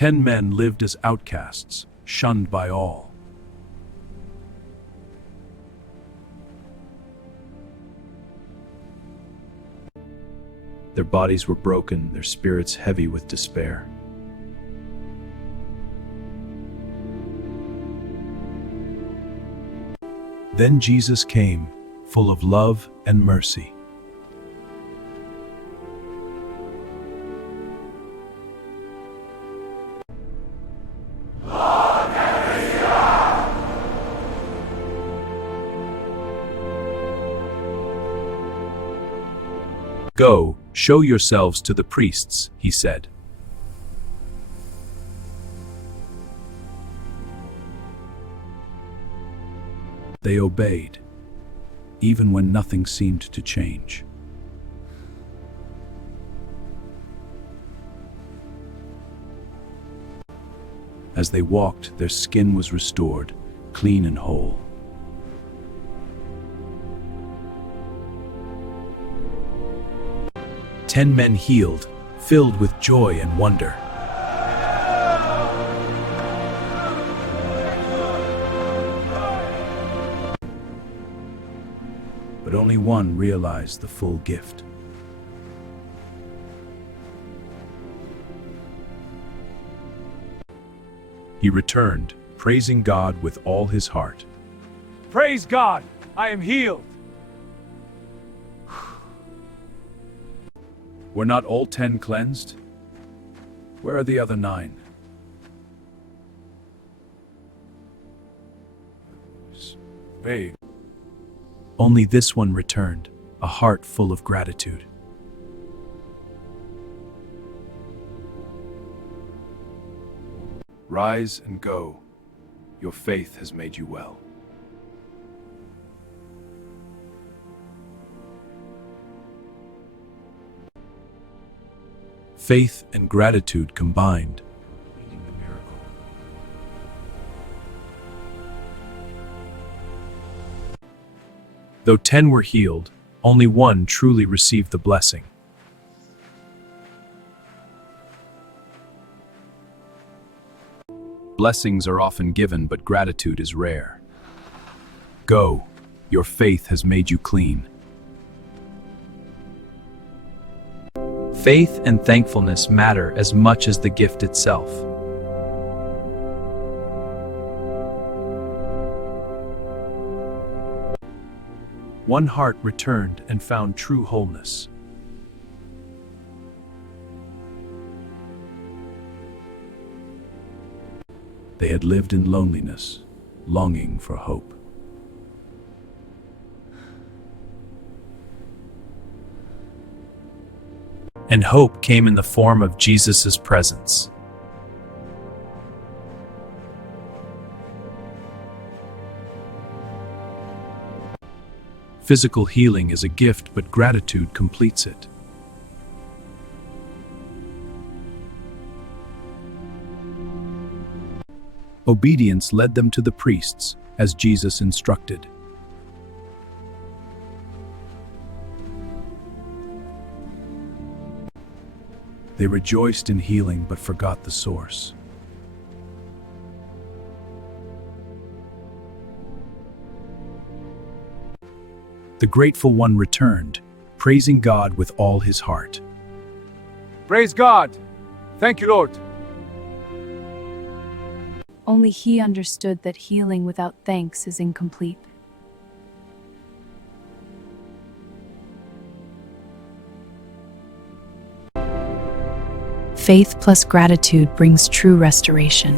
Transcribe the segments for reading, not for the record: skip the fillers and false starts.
10 men lived as outcasts, shunned by all. Their bodies were broken, their spirits heavy with despair. Then Jesus came, full of love and mercy. Go, show yourselves to the priests, he said. They obeyed, even when nothing seemed to change. As they walked, their skin was restored, clean and whole. 10 men healed, filled with joy and wonder. But only one realized the full gift. He returned, praising God with all his heart. Praise God, I am healed. Were not all 10 cleansed? Where are the other 9? Hey. Only this one returned, a heart full of gratitude. Rise and go. Your faith has made you well. Faith and gratitude combined. Though 10 were healed, only one truly received the blessing. Blessings are often given, but gratitude is rare. Go, your faith has made you clean. Faith and thankfulness matter as much as the gift itself. One heart returned and found true wholeness. They had lived in loneliness, longing for hope. And hope came in the form of Jesus' presence. Physical healing is a gift, but gratitude completes it. Obedience led them to the priests, as Jesus instructed. They rejoiced in healing but forgot the source. The grateful one returned, praising God with all his heart. Praise God. Thank you, Lord. Only he understood that healing without thanks is incomplete. Faith plus gratitude brings true restoration.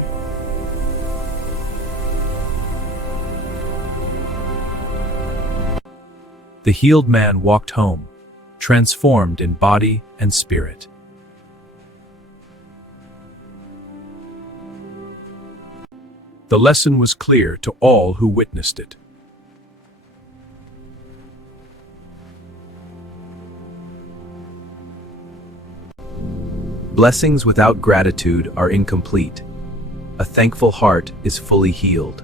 The healed man walked home, transformed in body and spirit. The lesson was clear to all who witnessed it. Blessings without gratitude are incomplete. A thankful heart is fully healed.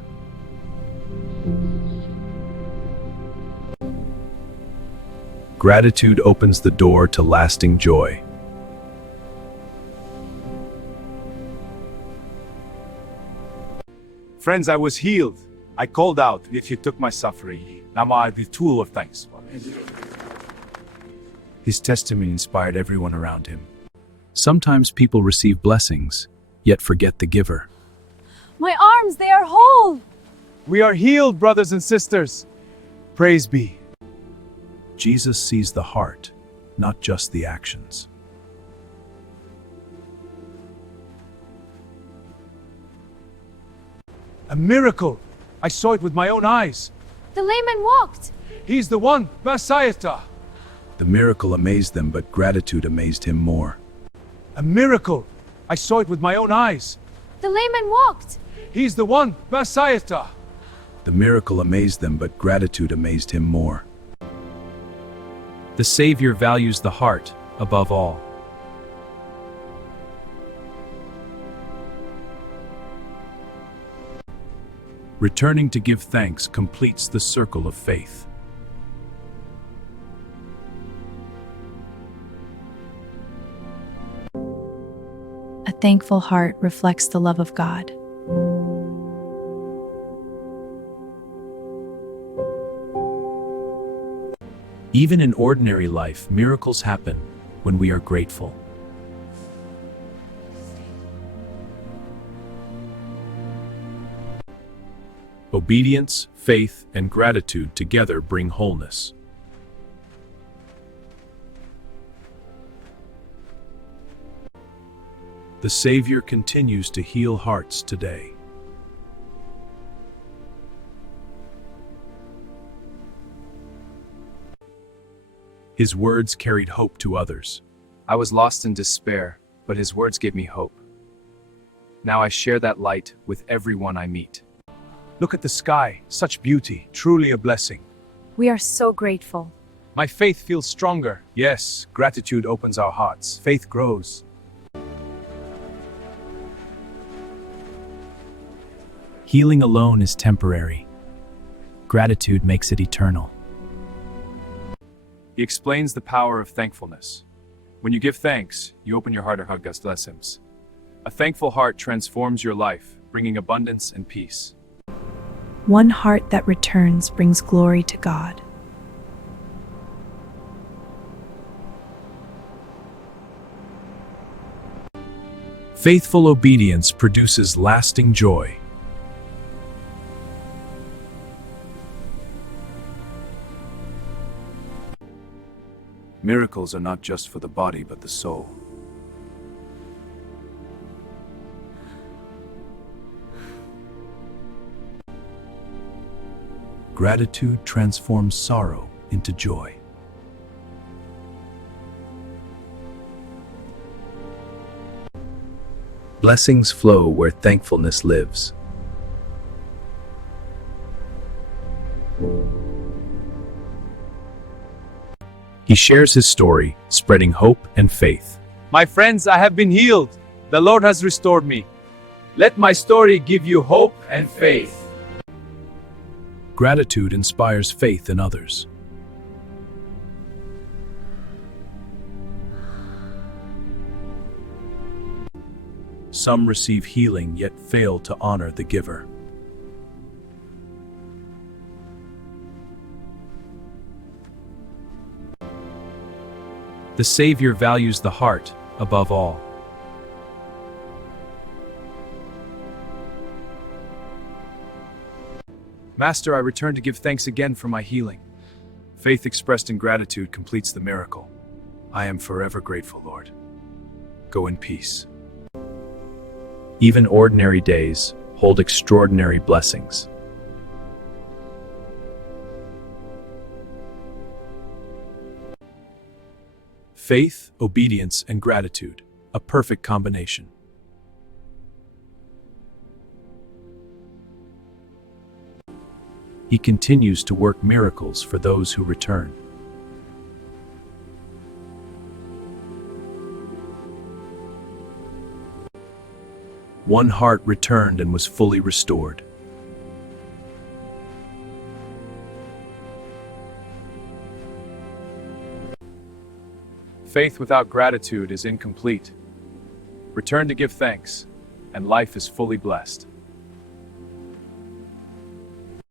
Gratitude opens the door to lasting joy. Friends, I was healed. I called out, yet you took my suffering. Now I am the tool of thanks. His testimony inspired everyone around him. Sometimes people receive blessings, yet forget the giver. My arms, they are whole! We are healed, brothers and sisters. Praise be. Jesus sees the heart, not just the actions. A miracle. I saw it with my own eyes. The layman walked! He's the one, Messiah. The miracle amazed them, but gratitude amazed him more. A miracle. I saw it with my own eyes. The layman walked! He's the one, Messiah. The miracle amazed them, but gratitude amazed him more. The Savior values the heart above all. Returning to give thanks completes the circle of faith. A thankful heart reflects the love of God. Even in ordinary life, miracles happen when we are grateful. Obedience, faith, and gratitude together bring wholeness. The Savior continues to heal hearts today. His words carried hope to others. I was lost in despair, but his words gave me hope. Now I share that light with everyone I meet. Look at the sky, such beauty, truly a blessing. We are so grateful. My faith feels stronger. Yes, gratitude opens our hearts. Faith grows. Healing alone is temporary. Gratitude makes it eternal. He explains the power of thankfulness. When you give thanks, you open your heart to God's blessings. A thankful heart transforms your life, bringing abundance and peace. One heart that returns brings glory to God. Faithful obedience produces lasting joy. Miracles are not just for the body, but the soul. Gratitude transforms sorrow into joy. Blessings flow where thankfulness lives. He shares his story, spreading hope and faith. My friends, I have been healed. The Lord has restored me. Let my story give you hope and faith. Gratitude inspires faith in others. Some receive healing yet fail to honor the giver. The Savior values the heart above all. Master, I return to give thanks again for my healing. Faith expressed in gratitude completes the miracle. I am forever grateful, Lord. Go in peace. Even ordinary days hold extraordinary blessings. Faith, obedience, and gratitude, a perfect combination. He continues to work miracles for those who return. One heart returned and was fully restored. Faith without gratitude is incomplete. Return to give thanks, and life is fully blessed.